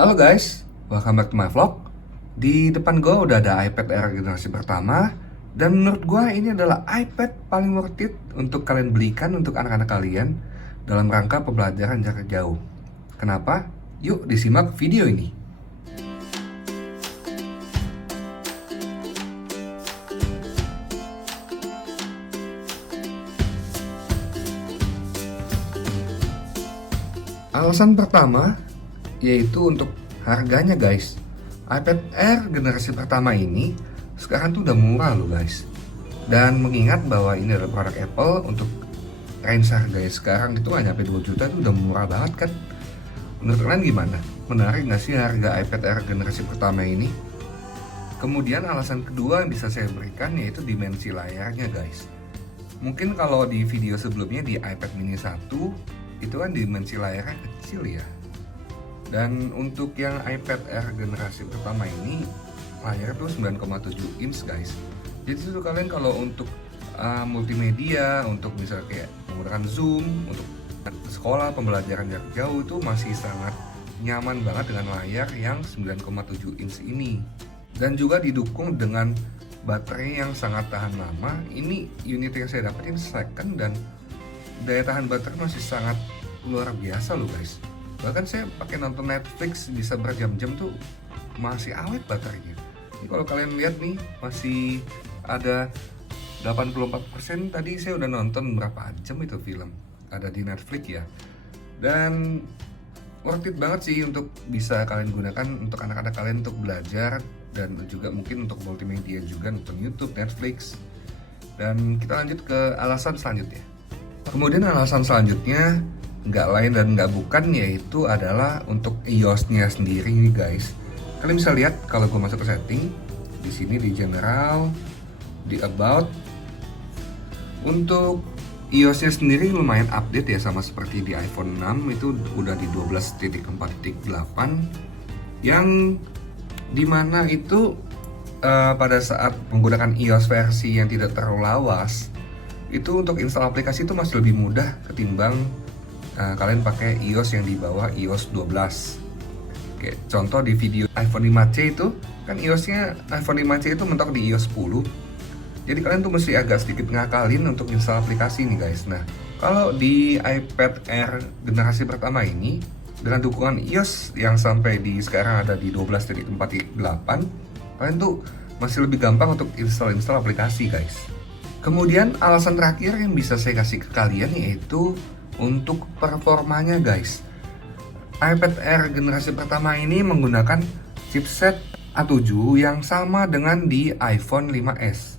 Halo guys, welcome back to my vlog. Di depan gue udah ada iPad Air generasi pertama. Dan menurut gue ini adalah iPad paling worth it untuk kalian belikan untuk anak-anak kalian dalam rangka pembelajaran jarak jauh. Kenapa? Yuk disimak video ini. Alasan pertama yaitu untuk harganya guys. iPad Air generasi pertama ini sekarang tuh udah murah loh guys. Dan mengingat bahwa ini adalah produk Apple, untuk range harganya sekarang itu nggak nyampe 2 juta, itu udah murah banget kan. Menurut kalian gimana? Menarik nggak sih harga iPad Air generasi pertama ini? Kemudian alasan kedua yang bisa saya berikan yaitu dimensi layarnya guys. Mungkin kalau di video sebelumnya di iPad mini 1 itu kan dimensi layarnya kecil ya. Dan untuk yang iPad Air generasi pertama ini layar tuh 9,7 inch guys. Jadi itu kalian kalau untuk multimedia, untuk misalnya kayak menggunakan Zoom, untuk sekolah, pembelajaran jarak jauh itu masih sangat nyaman banget dengan layar yang 9,7 inch ini. Dan juga didukung dengan baterai yang sangat tahan lama. Ini unit yang saya dapetin second dan daya tahan baterai masih sangat luar biasa loh guys. Bahkan saya pakai nonton Netflix bisa berjam-jam tuh masih awet baterainya. Ini kalau kalian lihat nih masih ada 84%. Tadi saya udah nonton berapa jam itu film, ada di Netflix ya. Dan worth it banget sih untuk bisa kalian gunakan untuk anak-anak kalian untuk belajar, dan juga mungkin untuk multimedia juga, nonton YouTube, Netflix. Dan kita lanjut ke alasan selanjutnya. Kemudian alasan selanjutnya nggak lain dan nggak bukan yaitu adalah untuk iOS-nya sendiri nih guys. Kalian bisa lihat kalau gue masuk ke setting, di sini di general, di about, untuk iOS-nya sendiri lumayan update ya, sama seperti di iPhone 6 itu udah di 12.4.8 yang dimana itu pada saat menggunakan iOS versi yang tidak terlalu lawas itu untuk install aplikasi itu masih lebih mudah ketimbang kalian pakai iOS yang di bawah iOS 12. Oke, contoh di video iPhone 5C itu kan iOS-nya iPhone 5C itu mentok di iOS 10. Jadi kalian tuh mesti agak sedikit ngakalin untuk install aplikasi nih guys. Nah, kalau di iPad Air generasi pertama ini dengan dukungan iOS yang sampai di sekarang ada di 12.4.8, kalian tuh masih lebih gampang untuk install aplikasi guys. Kemudian alasan terakhir yang bisa saya kasih ke kalian yaitu untuk performanya guys. iPad Air generasi pertama ini menggunakan chipset A7 yang sama dengan di iPhone 5s.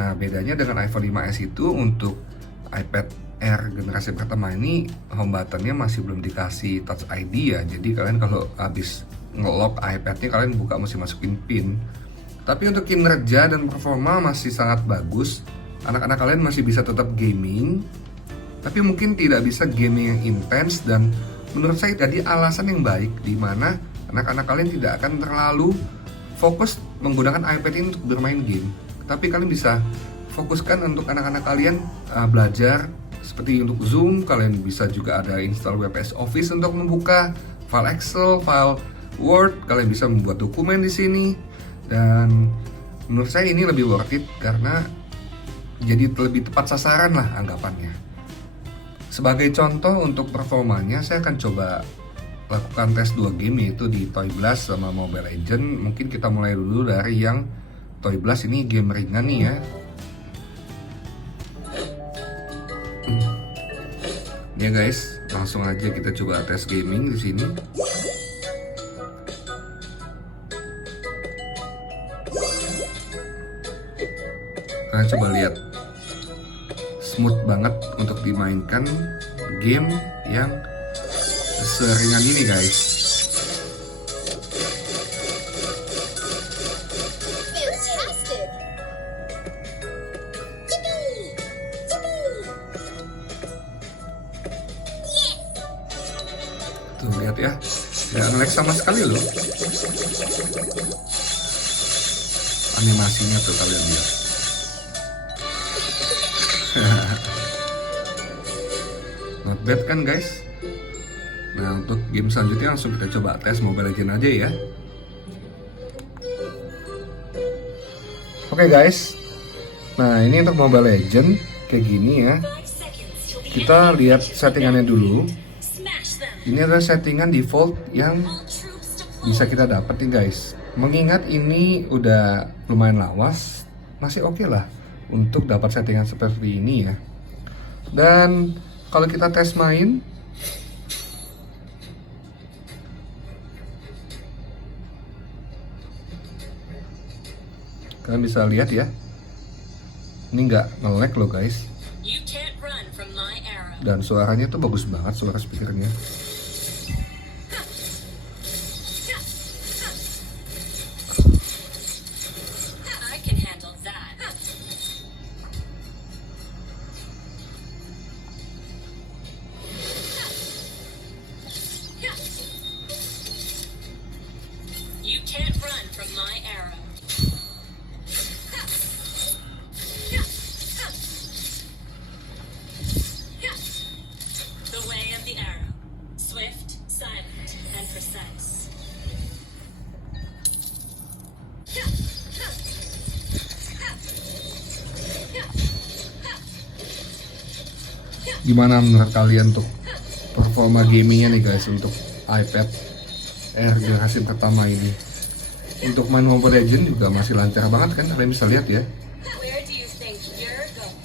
Nah, bedanya dengan iPhone 5s itu untuk iPad Air generasi pertama ini home buttonnya masih belum dikasih Touch ID ya. Jadi kalian kalau habis nge-lock iPad-nya kalian buka mesti masukin pin. Tapi untuk kinerja dan performa masih sangat bagus. Anak-anak kalian masih bisa tetap gaming, tapi mungkin tidak bisa gaming yang intens. Dan menurut saya jadi alasan yang baik di mana anak-anak kalian tidak akan terlalu fokus menggunakan iPad ini untuk bermain game. Tapi kalian bisa fokuskan untuk anak-anak kalian belajar, seperti untuk Zoom. Kalian bisa juga ada install WPS Office untuk membuka file Excel, file Word. Kalian bisa membuat dokumen di sini. Dan menurut saya ini lebih worth it karena jadi lebih tepat sasaran lah anggapannya. Sebagai contoh untuk performanya, saya akan coba lakukan tes 2 game yaitu di Toy Blast sama Mobile Legends. Mungkin kita mulai dulu dari yang Toy Blast, ini game ringan nih ya. Ya guys, langsung aja kita coba tes gaming di sini. Kalian coba lihat, smooth banget untuk dimainkan game yang seringan ini guys. Tuh lihat ya, nggak nge-lag sama sekali loh. Animasinya tuh kalian lihat. Not bad kan guys? Nah, untuk game selanjutnya langsung kita coba tes Mobile Legends aja ya. Oke guys, nah ini untuk Mobile Legends kayak gini ya. Kita lihat settingannya dulu. Ini adalah settingan default yang bisa kita dapetin guys. Mengingat ini udah lumayan lawas, masih oke lah untuk dapat settingan seperti ini ya. Dan kalau kita tes main, kalian bisa lihat ya, ini nggak nge-lag loh guys. Dan suaranya tuh bagus banget, suara speakernya. You can't run from my arrow. The way of the arrow. Swift, silent, and precise. Gimana menurut kalian untuk performa gamingnya nih guys untuk iPad Air generasi pertama ini? Untuk main Mobile Legends juga masih lancar banget kan, kalian bisa lihat ya. Where do you think you're going?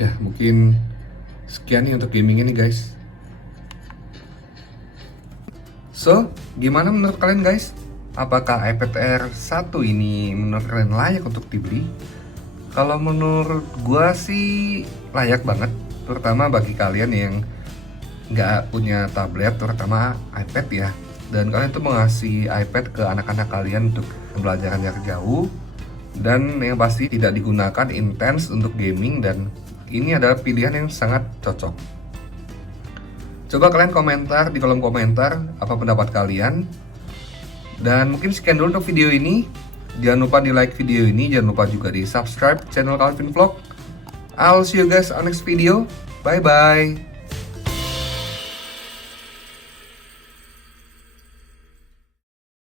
Ya mungkin sekian nih untuk gaming ini guys. So, gimana menurut kalian guys? Apakah iPad Air 1 ini menurut kalian layak untuk dibeli? Kalau menurut gua sih layak banget, terutama bagi kalian yang nggak punya tablet, terutama iPad ya. Dan kalian tuh mengasih iPad ke anak-anak kalian untuk pembelajaran jarak jauh, dan yang pasti tidak digunakan intens untuk gaming, dan ini adalah pilihan yang sangat cocok. Coba kalian komentar di kolom komentar apa pendapat kalian. Dan mungkin sekian dulu untuk video ini. Jangan lupa di like video ini, jangan lupa juga di subscribe channel Calvin Vlog. I'll see you guys on next video. Bye bye.